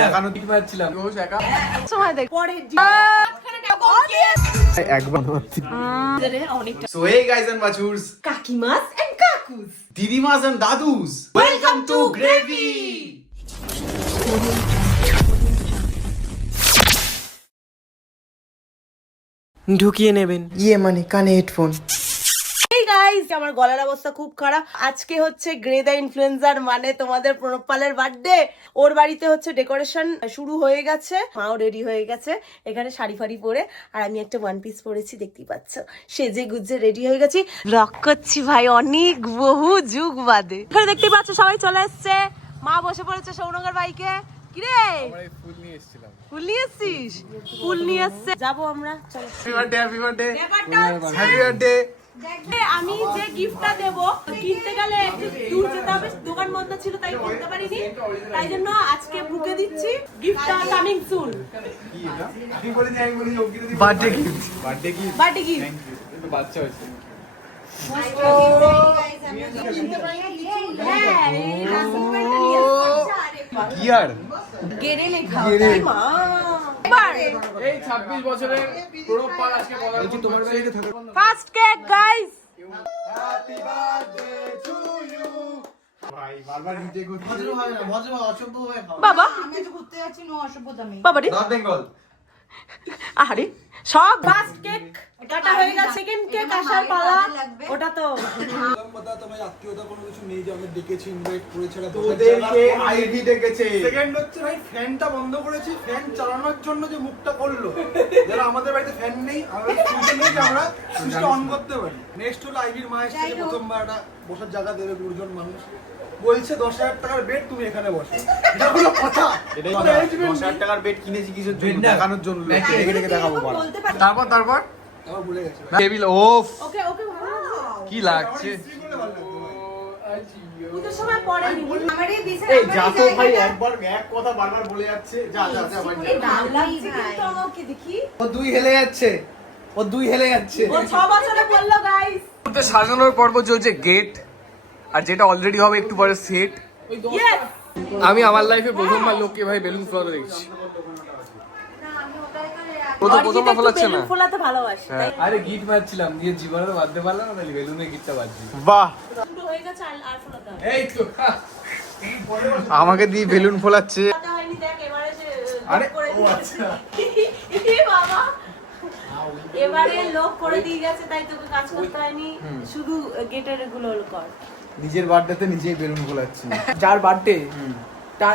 দেখানো ঠিক পাচ্ছিলাম ও একা সময় দেখ পরে একবার সো হে গাইস এন্ড বাচুস কাকিমাস এন্ড কাকুস দিদিমাস এন্ড দাদুস ওয়েলকাম টু গ্রেভি। ঢুকিয়ে নেবেন মানে কানে হেডফোন। এই গাইস আমার গলার অবস্থা খুব খারাপ। আজকে হচ্ছে গ্রেদা ইনফ্লুয়েন্সার মানে তোমাদের প্রণব পালের বার্থডে। ওর বাড়িতে হচ্ছে ডেকোরেশন শুরু হয়ে গেছে, মাও রেডি হয়ে গেছে এখানে শাড়ি ফাড়ি পরে, আর আমি একটা ওয়ান পিস পরেছি দেখতেই পাচ্ছ। সেজে গুজে রেডি হয়ে গেছি, রক করছি ভাই অনেক বহু যুগ বাদে। এখানে দেখতেই পাচ্ছ সবাই চলে এসছে, মা বসে পড়েছে সৌনকের বাইকে। কিরে ফুল নিয়ে এসেছিলাম। ফুল নিয়ে এসছিস? ফুল নিয়ে এসছে, যাবো আমরা। চলো হ্যাপি বার্থডে হ্যাপি বার্থডে। আমি যে গিফটটা দেবো কিনতে গেলে একটু দূর যেতে হবে, দোকান বন্ধ ছিল তাই কিনতে পারিনি, তাই জন্য আজকে বুকে দিচ্ছি। গিফটটা কামিং সুন। কি এটা আমি বলি যে আমি বলি যোগ্য দিদি বার্থডে গিফট বার্থডে গিফট একটু বাচ্চা হয়েছে। কি আর গেরে লেখা মা এই 26 বছরের প্রণব পাল আজকে বলার কি তোমার বাড়িতে থাকে। First cake guys. Happy birthday to you. ভাই বারবার নিচে ভদ্র হয় না, ভদ্র অসভ্য হয়ে খাও। বাবা আমি তো ঘুরতে যাচ্ছি, নো অসভ্যতা নেই। বাবা রে নর্থ বেঙ্গল আরে সব ফার্স্ট কেক কাটা হয়ে গেছে, সেকেন্ড কেক আসার পালা। ওটা তো তোমার আত্মীয়তা কোনো কিছু নেই যে আমাদের ডেকেছে, ইনভাইট করেছে না। তোদেরকে আইডি ডেকেছে। সেকেন্ড হচ্ছে ভাই ফ্যানটা বন্ধ করেছি, ফ্যান চালানোর জন্য যে মুখটা করলো, যারা আমাদের বাড়িতে ফ্যান নেই, আমাদের সুইচ নেই যে আমরা সুইচটা অন করতে পারি। নেক্সট হলো আইভির মায়ের সাথে প্রথমবার একটা বসার জায়গা দেবে 2 জন মানুষ, বলছে 10,000 টাকার বেড তুমি এখানে বসো। এটা হলো কথা। এটাই কথা। 10,000 টাকার বেড কিনেছি কিসের জন্য? দেখানোর জন্য। রেখে দেখাবো বল। তারপর তারপর ভুলে গেছে। টেবিল ওফ ওকে ওকে ভালো লাগছে। কি লাগছে। পুজোর সময় পরে নিবি। আমার এই বিছানা এই যা তো ভাই একবার এক কথা বারবার বলে যাচ্ছে। যা যা যা ভাই। লাগছে কিন্তু আমাকে দেখি। ও 2 হেলে যাচ্ছে, ও 2 হেলে যাচ্ছে। ও 6 বছরে বললো গাইস। তো সাজানোর পর্ব চলছে গেট, আর যেটা অলরেডি হবে একটু পরে সেট। ইয়েস আমি আমার লাইফে প্রথমবার লোককে ভাই বেলুন ফোলাতে দেখছি। প্রথমবার ফোলাচ্ছে না। বেলুন ফোলাতে ভালোবাসে। আরে গিট মারছিলাম, দিয়ে জীবনে বাঁধতে পারলাম না, তাহলে বেলুনের গিটটা বাঁধছি। বাহ শুরু হয়ে গেছে আর ফোলাতে হবে। এই তো আমাকে দিয়ে বেলুন ফোলাচ্ছে। ফোলাতে হয়নি, দেখ এবারে যে আরে, করে ও দিয়েছে। এ বাবা এবারে লোক করে দিয়ে গেছে, তাই তোকে কাজ করতে হয়নি, শুধু গেটের গুলো কর। নিজের বার্থডেতে নিজেই বেলুন ফোলাচ্ছি। যার বার্থডে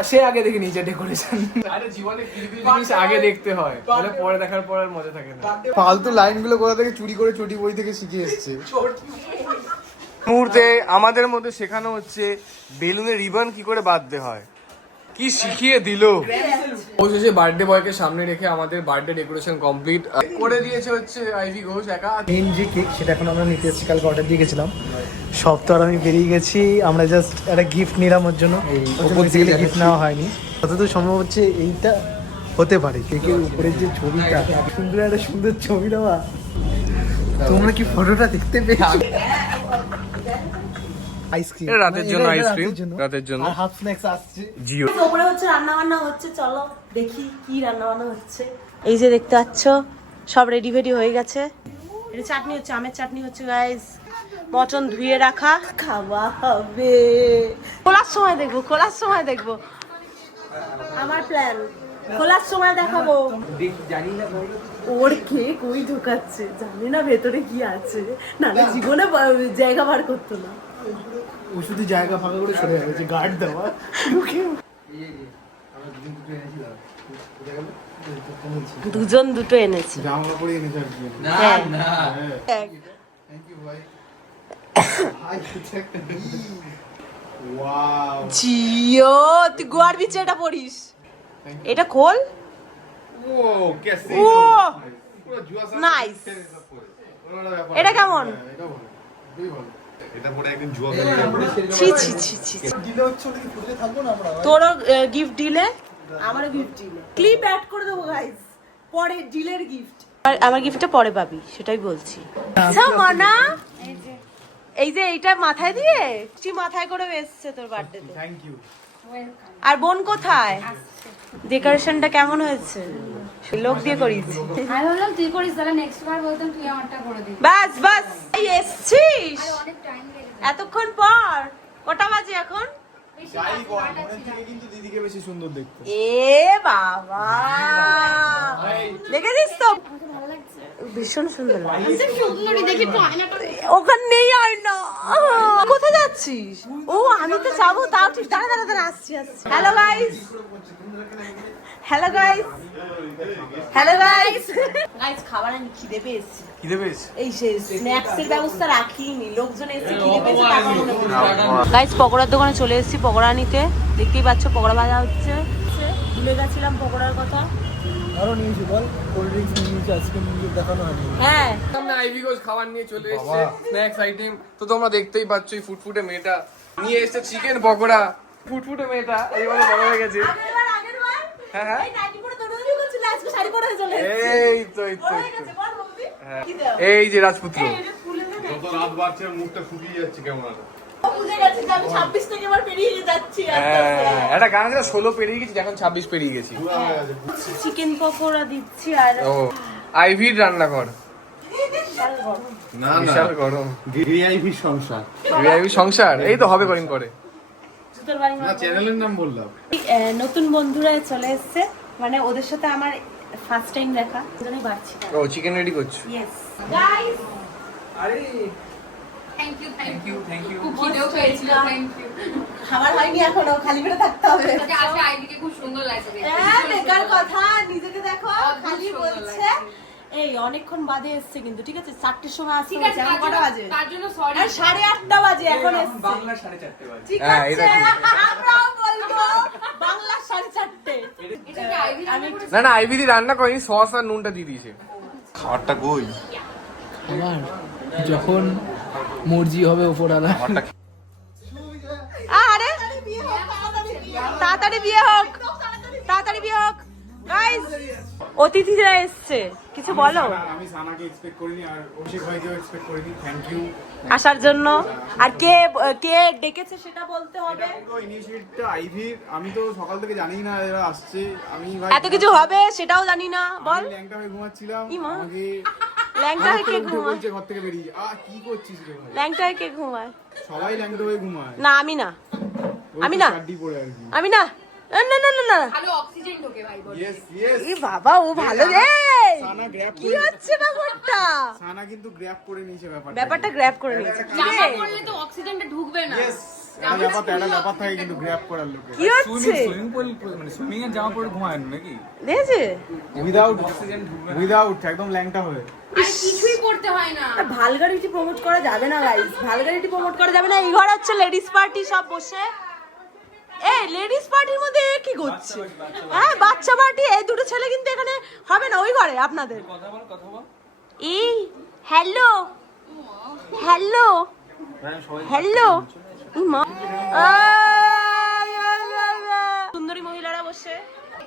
সে আগে দেখে নিজে ডেকোরেশন। আরে জীবনে কিছু কিছু জিনিস আগে দেখতে হয়, তাহলে পরে দেখার পর আর মজা থাকে না। ফালতু লাইনগুলো কোথা থেকে চুরি করে চটি বই থেকে শিখে এসেছে। মুহূর্তে আমাদের মধ্যে শেখানো হচ্ছে বেলুনের রিবন কি করে বাঁধতে হয়। কি শিখিয়ে দিল। অবশেষে বার্থডে বয়কে সামনে রেখে আমাদের বার্থডে ডেকোরেশন কমপ্লিট করে দিয়েছে হচ্ছে আইভি ঘোষ একা। মেন যে কেক সেটা এখন আমরা নিতে এসেছি, কালকে অর্ডার দিয়ে গেছিলাম। সব তো আর আমি বেরিয়ে গেছি, আমরা জাস্ট একটা গিফট নিলাম ওর জন্য। গিফট নেওয়া হয়নি, যতদূর সম্ভব হচ্ছে এইটা হতে পারে। কেকের উপরে যে ছবিটা, সুন্দর একটা সুন্দর ছবি দেওয়া। তোমরা কি ফটোটা দেখতে পেয়েছো? আইসক্রিম রাতের জন্য আইসক্রিম, রাতের জন্য আর হাফ স্ন্যাক্স আসছে। জিও। ওপরে হচ্ছে রান্না বান্না হচ্ছে, চলো দেখি কি রান্না বান্না হচ্ছে। এই যে দেখতে পাচ্ছ সব রেডি ফেডি হয়ে গেছে। এটা চাটনি হচ্ছে, আমের চাটনি হচ্ছে গাইস। মটন ধুয়ে রাখা, খাওয়া হবে। খোলার সময় দেখবো, খোলার সময় দেখবো। আমার প্ল্যান খোলার সময় দেখাবো। ওর কেক ওই ঢুকাচ্ছে, জানি না ভেতরে কি আছে, নাহলে জীবনে জায়গা বার করতো না। ও শুধু জায়গা ফাঁকা করে সরে যাবে, যে গার্ড দেওয়া ঢুকে। দুজন দুটো এনেছে। জামা কাপড় এনেছে আর কি। হ্যাঁ। থ্যাংক ইউ ভাই। ওয়াও জিও তুই গোয়ার বিচে এটা পড়িস, এটা খোল। ও কেসে ও পুরো জুয়া সব নাইস। এটা কেমন? এটা ভালো, খুবই ভালো। এটা পরে একদিন জুয়া খেলতে ছি ছি ছি ছি। দিলে হচ্ছে ওটা কি খুঁজে থাকবো না আমরা? তোরও গিফট দিলে, আমারও গিফট দিলে, ক্লিপ অ্যাড করে দেবো গাইস পরে ডিলের গিফট। আর আমার গিফটটা পরে পাবি, সেটাই বলছি। মনা এই যে এইটা মাথায় দিয়ে মাথায় করে এসছে তোর বার্থডেতে। Thank you. আর বোন কোথায়? ডেকোরেশনটা কেমন হয়েছে? লোক দিয়ে করিয়েছি। আমি ভাবলাম তুই করিস, তাহলে নেক্সট বার বলতাম তুই আমারটা করে দিবি। বাস বাস, এই এসছিস অনেক টাইম লেগে এতক্ষণ পর? কটা বাজে এখন? যাই বল, মনের থেকে কিন্তু দিদিকে বেশি সুন্দর দেখতে। এ বাবা, দেখেছিস তো ভীষণ সুন্দর লাগছে। সুন্দরী দেখি তো আয়নাটা ওখানে নেই আর না। কোথায় যাচ্ছিস? ও আমি তো যাবো, তাও ঠিক। দাঁড়া দাঁড়া দাঁড়া, আসছি আসছি। Hello guys, hello guys, hello guys. Guys খাবার আমি খিদে পেয়েছি। খিদে পেয়েছ? এই সে স্ন্যাক্স এর ব্যবস্থা রাখিনি, লোকজন এসে খিদে পেয়েছে তারপর মনে পড়লো। গাইস পকোড়ার দোকানে চলে এসেছি পকোড়া নিতে। দেখতেই পাচ্ছ পকোড়া ভাজা হচ্ছে। ভুলে গেছিলাম পকোড়ার কথা। আরো নিয়েছি বল, কোল্ড ড্রিঙ্কস নিয়েছি, আইসক্রিম নিয়েছি, দেখানো হয়নি। হ্যাঁ সামনে আইভি ঘোষ খাবার নিয়ে চলে এসেছে, স্ন্যাক্স আইটেম। তো তোমরা দেখতেই পাচ্ছ এই ফুটফুটে মেয়েটা নিয়ে এসেছে চিকেন পকোড়া। ফুটফুটে মেয়েটা এইভাবে বড় হয়ে গেছে। হ্যাঁ হ্যাঁ, এই তো এই তো হ্যাঁ, এই যে রাজপুত্র। যত রাত বাড়ছে মুখটা শুকিয়ে যাচ্ছে কেমন আর। হ্যাঁ, একটা গান আছে 16 পেরিয়ে গেছি, এখন 26 পেরিয়ে গেছি। চিকেন পকোড়া দিচ্ছি আর ও আইভির রান্নাঘর না বিশাল গরম। ভিআইপি সংসার। ভিআইভি সংসার এই তো হবে কদিন পরে। জুতোর বাড়ি না চ্যানেলের নাম বললাম। নতুন বন্ধুরা চলে এসছে, মানে ওদের সাথে আমার ফার্স্ট টাইম দেখা, জানি বাড়ছি। ও চিকেন রেডি করছো? ইয়েস গাইস, আরে thank you thank you thank you. খুব খিদেও পেয়েছিল, থ্যাংক ইউ। খাবার হয়নি এখনো, খালি পেটে থাকতে হবে। আজকে আজকে আইডিকে খুব সুন্দর লাগছে দেখতে। হ্যাঁ বেকার কথা, নিজেকে দেখো খালি সুন্দর বলছে। লাগছে। এই অনেকক্ষণ বাদে এসছে কিন্তু, ঠিক আছে 4টের সময় আসছে, ঠিক আছে, এখন কটা বাজে? তার জন্য সরি। আর 8:30 বাজে এখন এসছে। বাংলা 4:30 বাজে। ঠিক হ্যাঁ, আছে এটা ঠিক। আমরাও বলবো বাংলা 4:30। এটা কি আইডি রান্না করেছে? না না আইভিদি রান্না করেনি, সস আর নুনটা দিয়ে দিয়েছে। খাবারটা কই? আমার যখন মর্জি হবে উপরওয়ালা। আরে তাড়াতাড়ি বিয়ে হোক, তাড়াতাড়ি বিয়ে হোক। গাইস অতিথিরা এসছে, কিছু বলো আমি সানাকে এক্সপেক্ট করিনি আর অভিষেক ভাইকেও এক্সপেক্ট করিনি। Thank you. আসার জন্য। আর কে কে ডেকেছে সেটা বলতে হবে। ইনিশিয়েটিভটা আইভির। আমি তো সকাল থেকে জানি না এরা আসছে। আমি ভাই এত কিছু হবে সেটাও জানি না। বল ল্যাংটা হয়ে ঘুমাচ্ছিলাম। ই মা। আমাকে ল্যাংটা হয়ে কে উঠে ঘুমায়? বলছে ঘর থেকে বেরিয়ে কি করছিস রে ভাই? ল্যাংটা হয়ে কে ঘুমায়? সবাই ল্যাংটা হয়ে ঘুমায়। না আমি না, ওই আমি তো না। চাড্ডি পরে আর কি। আমি না, না না না না না। ভালো অক্সিজেন ঢোকে ভাই বল। Yes yes. ই বাবা ও ভালো রে। সানা গ্র্যাব কি করে হচ্ছে ব্যাপারটা? সানা কিন্তু গ্র্যাব করে নিয়েছে ব্যাপারটা। ব্যাপারটা গ্র্যাব করে নিয়েছে। জামা পরলে তো অক্সিজেনটা ঢুকবে না। ইয়েস। একটা ব্যাপার থাকে কিন্তু গ্র্যাব করার লোকে। কি হচ্ছে? সুইমিং পুল মানে সুইমিং এর জামা পরে ঘুমায় নাকি? দেখেছে? উইদাউট একদম ল্যাংটা হয়ে। আর কিছুই করতে হয় না। ভালগারিটি প্রমোট করা যাবে না গাইস, ভালগারিটি প্রমোট করা যাবে না। এই ঘর হচ্ছে লেডিস পার্টি, সব বসে। এই লেডিস পার্টির মধ্যে এ কি করছে? হ্যাঁ বাচ্চা পার্টি। এই দুটো ছেলে কিন্তু এখানে হবে না ওই ঘরে আপনাদের। কথা বল। এই হ্যালো হ্যালো হ্যালো মা, সুন্দরী মহিলারা বসে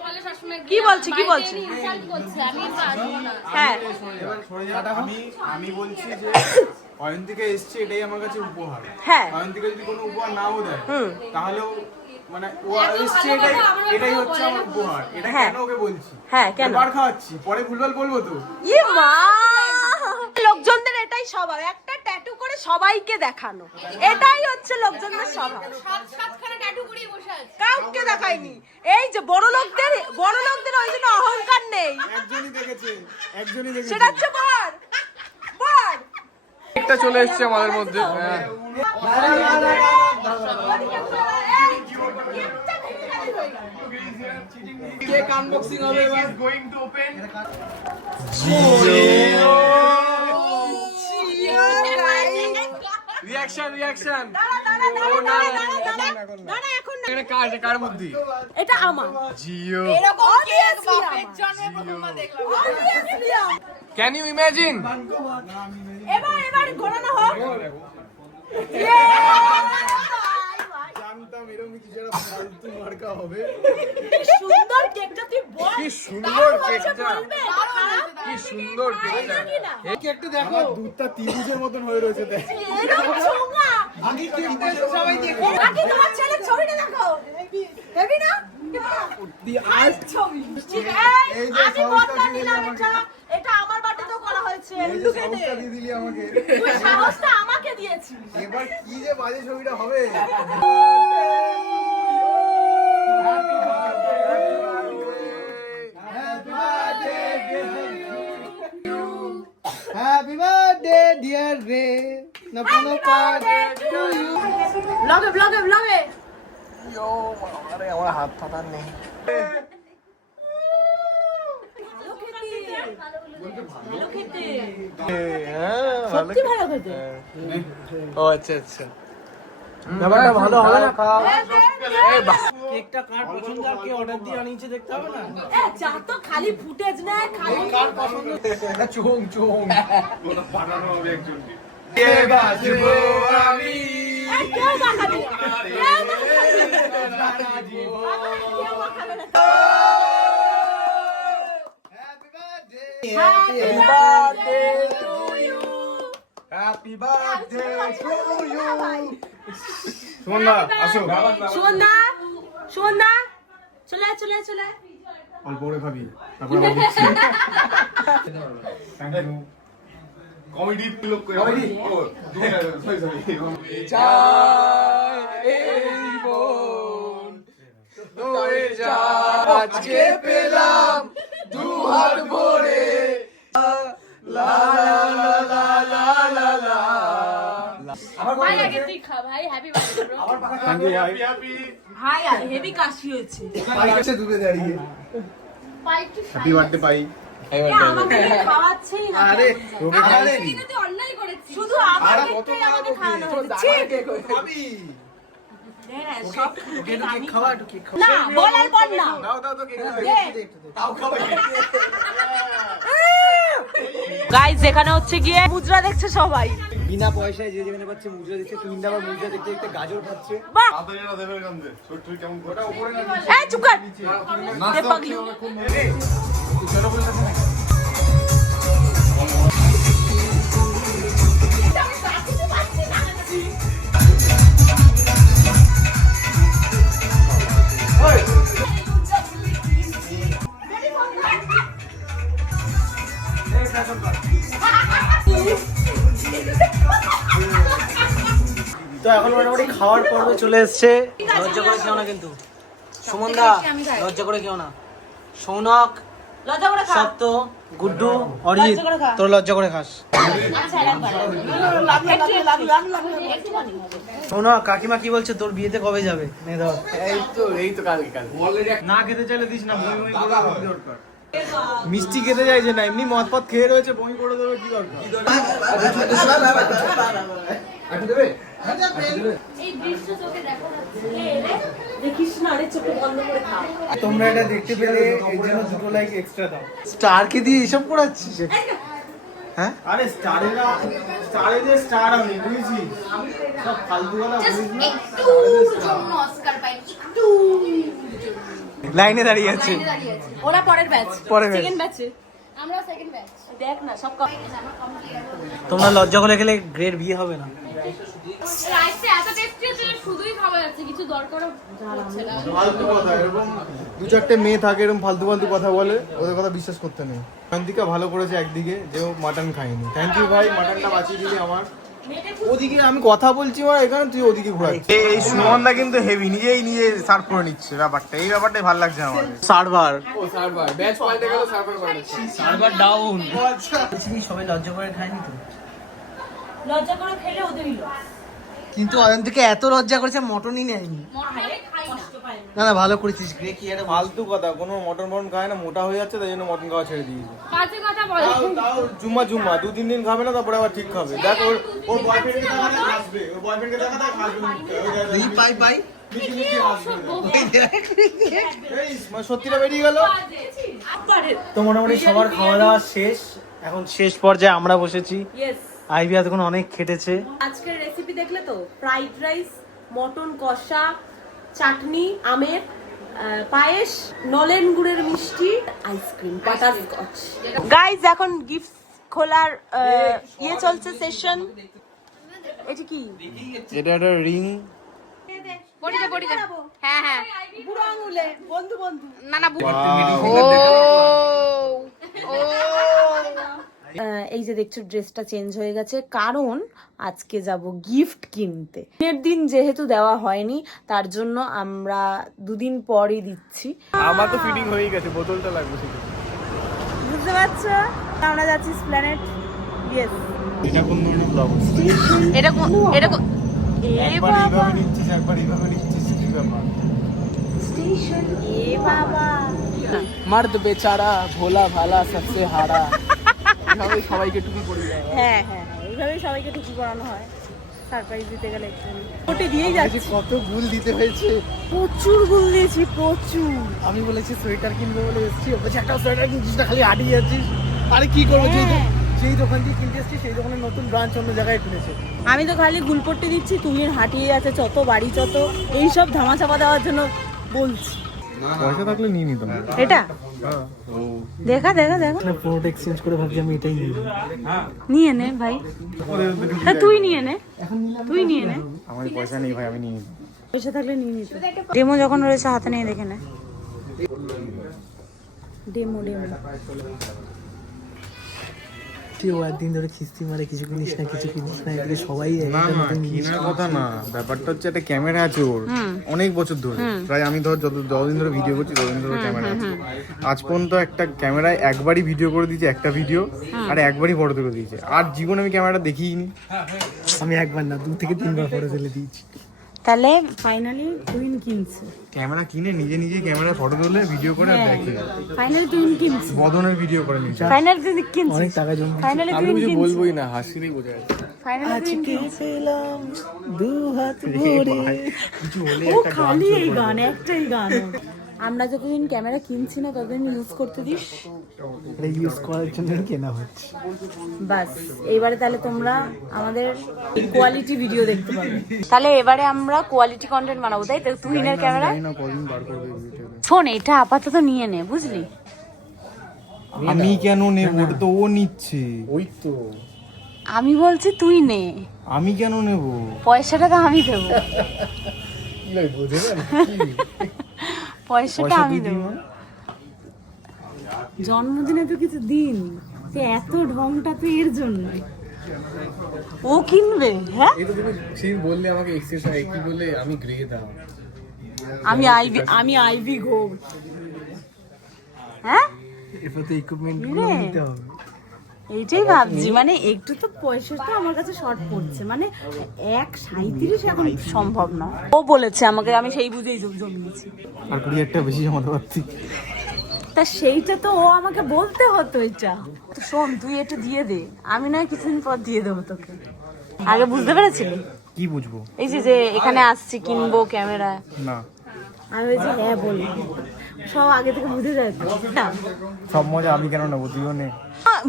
তাহলে সবসময় কি বলছে কি বলছে? ইনসাল্ট করছে, আমি তো আসবো না। হ্যাঁ এবার সরে যা। আমি বলছি যে অয়ন্তিকা এসছে, এটাই আমার কাছে উপহার। হ্যাঁ অয়ন্তিকা যদি কোনো উপহার নাও দেয় হুম। তাহলেও মানে ও এত এসছে, ভালো এটাই কথা আমরা এটাই কথা হচ্ছে বলে আমার না। উপহার। এটা হ্যাঁ। কেন ওকে বলছি? হ্যাঁ কেন? বার খাওয়াচ্ছি, পরে ভুলভাল বলবো তো। ই মা, লোকজনদের এটাই স্বভাব, একটা ট্যাটু করে সবাইকে দেখানো, এটাই হচ্ছে লোকজনদের স্বভাব। সাতখানা ট্যাটু করিয়ে বসে আছে। কাউকে দেখায়নি। এই যে বড় লোকদের ওই জন্য অহংকার নেই, একজনই দেখেছে। সেটা হচ্ছে বর বর। একটা চলে এসেছে আমাদের মধ্যে। হ্যাঁ। কেক আনবক্সিং হবে এবার। রিঅ্যাকশন দাঁড়া, এখন না। এটা কার বুদ্ধি? এটা আমার। জিও। এরকম কেক Obviously বাপের আমার। জন্মে প্রথমবার দেখলাম। Obviously আমার। Can you imagine? এবার ঘোরানো হোক। জানতাম এরকম কিছু একটা ফালতু মার্কা হবে। সুন্দর কেকটা তুই বল। কি সুন্দর কেকটা, বলবে এটা খারাপ? কি সুন্দর কেকটা। নাকি না? এই কেকটা দেখো, আমার দুধটা ত্রিভুজের মতন হয়ে রয়েছে। দেখ এরকম ছোঁয়া। আগে কেকটা সবাই দেখো। কাকি তোমার ছেলের ছবিটা দেখো। হেভি না? এই যে আমি বদলা নিলাম এটা আমার বাড়িতেও করা হয়েছে সংস্থা দিয়ে দিলি আমাকে। তুই সাহসটা আমাকে দিয়েছিস। এবার কি যে বাজে ছবিটা হবে। Happy birthday dear Ray. Napano birthday to you. ব্লগে ব্লগে ব্লগে আরে আমার হাত ফাটার নেই। সত্যি ভালো খেতে। ও আচ্ছা আচ্ছা। ব্যাপারটা ভালো হবে না খাওয়া। এই বাহ। কেকটা কার পছন্দ আর কে অর্ডার দিয়ে আনিয়েছে দেখতে হবে না? যা তো খালি ফুটেজ নেয় খালি কার পছন্দ? চুং চুং। কে বাজবো আমি। কেউ দেখাবি কেউ দেখাবে না। Happy birthday to you. Happy birthday to you. সুমনদা আসো। সুমনদা সুমনদা চলে চলে চলে অল্প করে খাবি তারপর আবার দিচ্ছি। Thank you. কমেডি লোক কই কমেডি ও সরি চাই এই বোন তোরে যা আজকে পেলাম দু হাত ভরে লা লা লা লা লা লা। ভাই আগে তুই খা ভাই, happy birthday bro. Thank you ভাই। ভাই আর হেভি কাশি হয়েছে পাই আছে দূরে দাঁড়িয়ে। পাই একটু হ্যাপি বার্থডে পাই। আমাকে খাওয়াচ্ছেই না আরে তোকে খাইছি। তুই অন্যায় করেছিস। শুধু আমার কেকটাই আমাকে খাওয়ানো হচ্ছে খাবি। সব কেক খাওয়া একটু কেক খাওয়া। না বলার পর না দাও দাও তো কেক দাও। দে। দাও খাবে। গাইস এখানে হচ্ছে গিয়ে মুদ্রা দেখছে সবাই বিনা পয়সায় যে যেখানে পাচ্ছে মুদ্রা দিচ্ছে, তুই আবার মুদ্রা দেখতে দেখতে গাজর খাচ্ছে। বাহ তাড়াতাড়ি না দেবের গন্ধে। ছোট কেমন ওটা উপরে না এই চুপ কর দে পাগলি তো এখন মোটামুটি খাওয়ার পর্ব চলে এসছে। লজ্জা করে খেও না কিন্তু সুমনদা, লজ্জা করে খেও না। সৌনক, লজ্জা করে খা সপ্ত, গুড্ডু, অরিজিৎ, লজ্জা করে খা। তোর লজ্জা করে খাস। আচ্ছা একবার একটুখানি হবে। সৌনক, কাকিমা কি বলছে তোর বিয়েতে কবে যাবে? নে ধর। এই তো কালকে কাল না খেতে চাইলে দিস না, বমি বমি করে দেবে, কি দরকার? মিষ্টি খেতে চাইছে না, এমনি মদ পথ খেয়ে রয়েছে, বমি করে দেবে, কি দরকার? এই দৃশ্য চোখে দেখো না। দেখিস না রে চোখ বন্ধ করে খা তোমরা এটা দেখতে পেলে এর জন্য 2 লাইক এক্সট্রা দাও। স্টার কে দিয়ে এসব পড়াচ্ছিস? হ্যাঁ, আরে স্টারেরা স্টারে যে স্টার আমি বুঝিস, সব ফালতু কথা জাস্ট বুঝিস না। একটু জন্য অস্কার পাই, একটু লাইনে দাঁড়িয়ে আছে। দাঁড়িয়ে আছে। ওরা পরের ব্যাচ পরের batch। সেকেন্ড ব্যাচে আমরা সেকেন্ড ব্যাচ। দেখ না সব জামা কমপ্লিট। তোমরা লজ্জা করে গেলে গ্রেড বিয়ে হবে না। রাইসটা এত টেস্টি হচ্ছে যে শুধুই খাওয়া যাচ্ছে, কিছু দরকারও হচ্ছে না। ফালতু কথা, এরকম দু চারটে মেয়ে থাকে এরকম ফালতু ফালতু কথা বলে, ওদের কথা বিশ্বাস করতে নেই। শান্তিকা ভালো করেছে একদিকে যে ও মাটন খায়নি। থ্যাংক ইউ ভাই, মাটনটা বাঁচিয়ে দিলি আমার। ওদিকে আমি কথা বলছি আমার এখানে, তুই ওদিকে ঘুরাচ্ছিস। এই সুমনদা কিন্তু হেভি, নিজেই নিজে সার্ভ করে নিচ্ছে ব্যাপারটা, এই ব্যাপারটাই ভালো লাগছে আমার। সার্ভার ও সার্ভার ব্যাচ পাল্টে গেল, সার্ভার পাল্টেছে। Server down. সবাই লজ্জা করে খায়নি তো, লজ্জা করে খেলে ওদেরই লস কিন্তু অয়ন থেকে এত লজ্জা করেছে মটনই নেয়নি। না না, ভালো করেছিস। গ্রে কি একটা ফালতু কথা, কোনো মটন মটন খায় না, মোটা হয়ে যাচ্ছে তাই জন্য মটন খাওয়া ছেড়ে দিয়েছে। বাজে কথা বলে। তাও জুম্মা জুম্মা 2-3 দিন খাবে না, তারপরে আবার ঠিক খাবে। দেখ ওর বয়ফ্রেন্ডকে দেখাতে হাসবে, ওর বয়ফ্রেন্ডকে দেখাতে হাসবে। এই পাই পাই মিষ্টি মিষ্টি হাসবে। এই সত্যিটা বেরিয়ে গেল। তো মোটামুটি সবার খাওয়া দাওয়া শেষ, এখন শেষ পর্যায়ে আমরা বসেছি। ইয়েস আইভি এতক্ষণ অনেক খেটেছে। আজকের রেসিপি দেখলে তো, ফ্রাইড রাইস, মটন কষা, চাটনি, আমের পায়েস, নলেন গুড়ের মিষ্টি, আইসক্রিম, বাটারস্কচ। গাইস এখন গিফট খোলার ইয়ে চলছে, সেশন। এটা কি? এটা একটা রিং। বড়িতে বড়িতে হ্যাঁ হ্যাঁ বুড়ো আঙুলে বন্ধু বন্ধু। না না এই যে দেখছো ড্রেসটা চেঞ্জ হয়ে গেছে, কারণ আজকে যাব গিফট কিনতে। দিনের দিন যেহেতু দেওয়া হয়নি, তার জন্য আমরা দুদিন পরই দিচ্ছি। আমার তো ফিটিং হয়ে গেছে, বোতলটা লাগবে শুধু। বুঝতে পারছো, আমরা যাচ্ছি স্প্ল্যানেড। ইয়েস, এটা কোন ধরনের ব্লগ? এটা এটা এ বাবা, নিচ্ছিস, একবার এইভাবে নিচ্ছিস, কি ব্যাপার? এ বাবা, মার্দ বেচারা ভোলা ভালা সবসে হারা। এভাবে সবাইকে টুপি পরিয়ে দেয়। হ্যাঁ হ্যাঁ, এইভাবেই সবাইকে টুপি পরানো হয় সারপ্রাইজ দিতে গেলে। ওটি দিয়েই যাচ্ছি। কত গুল দিতে হয়েছে, প্রচুর গুল দিয়েছি, প্রচুর। আমি বলেছি সোয়েটার কিনবো বলে এসেছি, ও বলছে একটা সোয়েটার কিনছিস না, খালি হাঁটিয়ে যাচ্ছিস। আরে কি করবো, যেই দোকান দিয়ে কিনতে এসেছি সেই দোকানের নতুন ব্রাঞ্চ অন্য জায়গায় খুলেছে। আমি তো খালি গুলপট্টি দিচ্ছি, তুমি হাঁটিয়ে যাচ্ছে যত বাড়ি যত, এইসব ধামাচাপা দেওয়ার জন্য বলছি। পয়সা থাকলে নিয়ে নিতাম। এটা দেখা দেখা দেখা, না পুরোটা এক্সচেঞ্জ করে ভাবছি আমি এটাই নিয়ে নিই। নিয়ে নে ভাই, তা তুই নিয়ে নে, তুই নিয়ে নে। আমার পয়সা নেই ভাই, আমি নিয়ে নিই। পয়সা থাকলে নিয়ে নিতে। ডেমো যখন রয়েছে হাতে নিয়ে দেখে নে। ডেমো ডেমো ও একদিন ধরে খিস্তি মারে, কিছু কিনিস না কিছু কিনিস না, এদিকে সবাই না না, কেনার কথা না, ব্যাপারটা হচ্ছে একটা ক্যামেরা আছে ওর অনেক বছর ধরে, প্রায় আমি ধর যতদিন ধরে ভিডিও করছি ততদিন ধরে ক্যামেরা আছে। আজ পর্যন্ত একটা ক্যামেরায় একবারই ভিডিও করে দিয়েছে, একটা ভিডিও, আর একবারই ফটো তুলে দিয়েছে। আর জীবনে আমি ক্যামেরাটা দেখিইনি। আমি একবার না 2 থেকে 3 বার ফটো তুলে দিয়েছি। তাহলে ফাইনালি তুই কিনছে, ক্যামেরা কিনে নিজে নিজে ক্যামেরা ফটো তুলে ভিডিও করে আর দেখে। ফাইনালি তুই কিনছে, বদনের ভিডিও করে নিয়েছে। ফাইনালি তুই কিনছিস, অনেক টাকা জমা। ফাইনালি আমি তুই কিছু কিনছিস, বলবোই না, হাসিলেই বোঝা যাচ্ছে। ফাইনালি তুই পেলাম 2 হাত ভরে। কিছু হলে ও খালি এই গান, একটাই গান। আমরা যতদিন ক্যামেরা কিনছি না ততদিন ইউজ করতে দিস, এটা ইউজ করার জন্য কেনা হচ্ছে। বাস। এইবারে তাহলে তোমরা আমাদের কোয়ালিটি ভিডিও দেখতে পাবে। তাহলে এবারে আমরা কোয়ালিটি কন্টেন্ট বানাবো, তাই তো? তুহিনের ক্যামেরা না কদিন বার করবে ভিডিওতে। শোন, এটা আপাতত নিয়ে নে, বুঝলি? আমি কেন নেব, ওটা তো ও নিচ্ছে। ওই তো আমি বলছি তুই নে, আমি কেন নেব? পয়সাটা তো আমি দেবো, পয়সাটা আমি দেবো। জন্মদিনে তো কিছু দিন, তো এত ঢংটা তো এর জন্য। ও কিনবে, হ্যাঁ? এই তো তুমি সেই বললে আমাকে এক্সেসাইজ কি বলে, আমি গ্রে দাও। আমি আইভি ঘোষ, হ্যাঁ? এরপর তো ইকুইপমেন্ট নিতে হবে। এইটাই ভাবছি, মানে একটু তো পয়সাটা আমার কাছে শর্ট পড়ছে, মানে 1.37 এখন সম্ভব না। ও বলেছে আমাকে, আমি সেই বুঝেই জমিয়েছি। আর 20 বেশি জমাতে পারছি। তা সেইটা তো ও আমাকে বলতে হতো। এটা তো শোন, তুই একটু দিয়ে দে, আমি নয় কিছুদিন পর দিয়ে দেবো তোকে। আগে বুঝতে পেরেছিলি? কি বুঝবো? এই যে এখানে আসছি কিনবো ক্যামেরা, না, আমি বলছি হ্যাঁ বলি, সব আগে থেকে বুঝে যায় তো না? সব মজা আমি কেন নেবো, তুইও নে।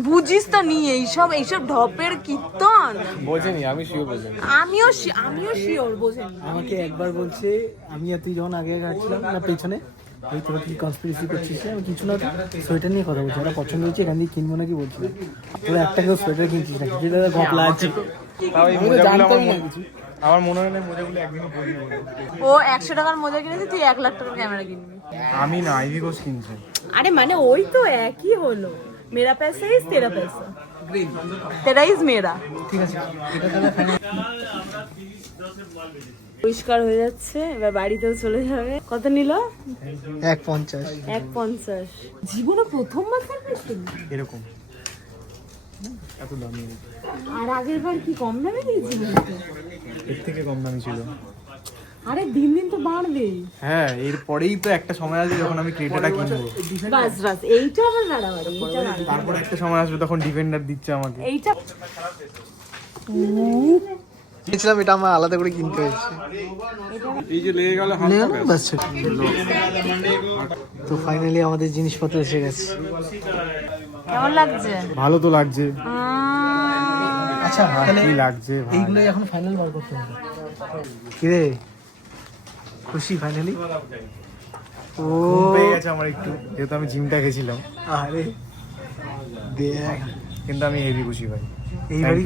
বুঝিস তো নিয়ে এইসব ঢপের কীর্তন। বোঝেনি, আমি শিওর বোঝেনি। আমিও শিওর বোঝেন। আমাকে একবার বলছে, আমি আর তুই যখন আগে হাঁটছিলাম না পেছনে, ওই তোরা কি কনস্পিরেসি করছিস? আমি কিছু না, সোয়েটার নিয়ে কথা বলছি, ওরা পছন্দ হয়েছে এখান দিয়ে কিনবো নাকি বলছি। তোরা একটা কেউ সোয়েটার কিনছিস নাকি, যেটা গপলা আছে। আমার মনে হয় না মোজাগুলো একদিনও পরিয়ে বলবো। ও 100 টাকার মোজা কিনেছে, তুই 1 লাখ টাকার ক্যামেরা কিনবি। আমি না, আইভি ঘোষ কিনছে। আরে মানে ওই তো একই হলো, মেরা পয়সা ইজ তেরা পয়সা, তেরা ইজ মেরা। ঠিক আছে, এটা তাহলে ফাইনাল। পরিষ্কার হয়ে যাচ্ছে, এবার বাড়িতেও চলে যাবে। কত নিল? 1.50। 1.50। জীবনে প্রথমবার সার্ভিসিং এরকম এত দামি, আর আগের বার কি কম দামে দিয়েছিল? এর থেকে কম দামি ছিল। আরে দিন দিন তো বাড়বে। হ্যাঁ, এরপরেই তো একটা সময় আসবে যখন আমি ক্রেটাটা কিনবো। বাস বাস, এইটা আবার বাড়াবাড়ি, এইটা বাড়াবাড়ি। তারপর একটা সময় আসবে তখন ডিফেন্ডার দিচ্ছে আমাকে। এইটা দেখছিলাম, এটা আমার আলাদা করে কিনতে হয়েছে। এই যে লেগে গেল বাস তো ফাইনালি আমাদের জিনিসপত্র এসে গেছে। কেমন লাগছে? ভালো তো লাগছে। আচ্ছা, তাহলে কি লাগছে ভাই? এইগুলো এখন ফাইনাল বার করতে হবে। কিরে খুশি ফাইনালি? ও পেয়ে গেছে আমার একটু, যেহেতু আমি জিমটা গেছিলাম। আরে দেখ, কিন্তু আমি হেভি খুশি ভাই। এইবারই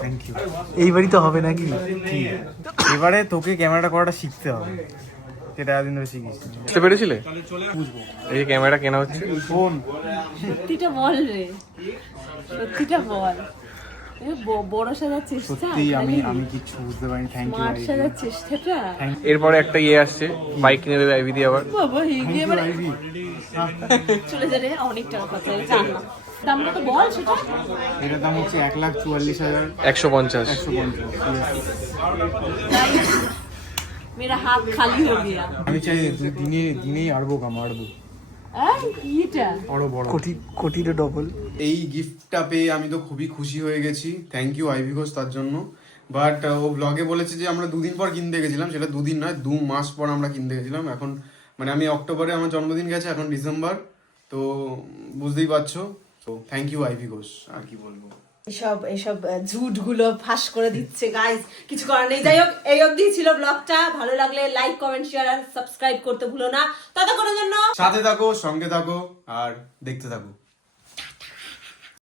থ্যাংক ইউ। এইবারই তো হবে নাকি? এবারে তোকে ক্যামেরাটা করাটা শিখতে হবে, যেটা এতদিন ধরে শিখিস। বুঝতে পেরেছিলে? এই যে ক্যামেরা কেনা হচ্ছে। ফোন সত্যিটা বল রে, সত্যিটা বল। বড় সাজার চেষ্টা, সত্যি আমি কিছু বুঝতে পারিনি। থ্যাংক ইউ স্মার্ট সাজার চেষ্টাটা। এরপরে একটা ইয়ে আসছে, বাইক কিনে দেবে আইভি দিয়ে আবার। বাবা এগিয়ে এবারে চলে যাবে, অনেক টাকা খরচা হয়ে জান না। দামটা তো বল সেটা। এটার দাম হচ্ছে 1,44,150। 150। मेरा हाथ खाली हो गया। আমি চাই দিনেই আরবো কামারবো এটা আরো বড়। কোটির ডবল। এই গিফটটা পেয়ে আমি তো খুবই খুশি হয়ে গেছি। থ্যাংক ইউ আইভি ঘোষ তার জন্য। বাট ও ব্লগে বলেছে যে আমরা 2 দিন পর কিনতে গেছিলাম, সেটা 2 দিন নয় 2 মাস পর আমরা কিনতে গেছিলাম। এখন মানে আমি অক্টোবরে আমার জন্মদিন গেছে, এখন ডিসেম্বর, তো বুঝতেই পারছো। তো থ্যাংক ইউ আইভি ঘোষ, আর কি বলবো। এসব ঝুটগুলো ফাঁস করে দিচ্ছে গাইস, কিছু করার নেই। যাই হোক, এই অবধি ছিল ব্লগটা। ভালো লাগলে লাইক, কমেন্ট, শেয়ার আর সাবস্ক্রাইব করতে ভুলো না। ততক্ষণের জন্য সাথে থাকো, সঙ্গে থাকো আর দেখতে থাকো।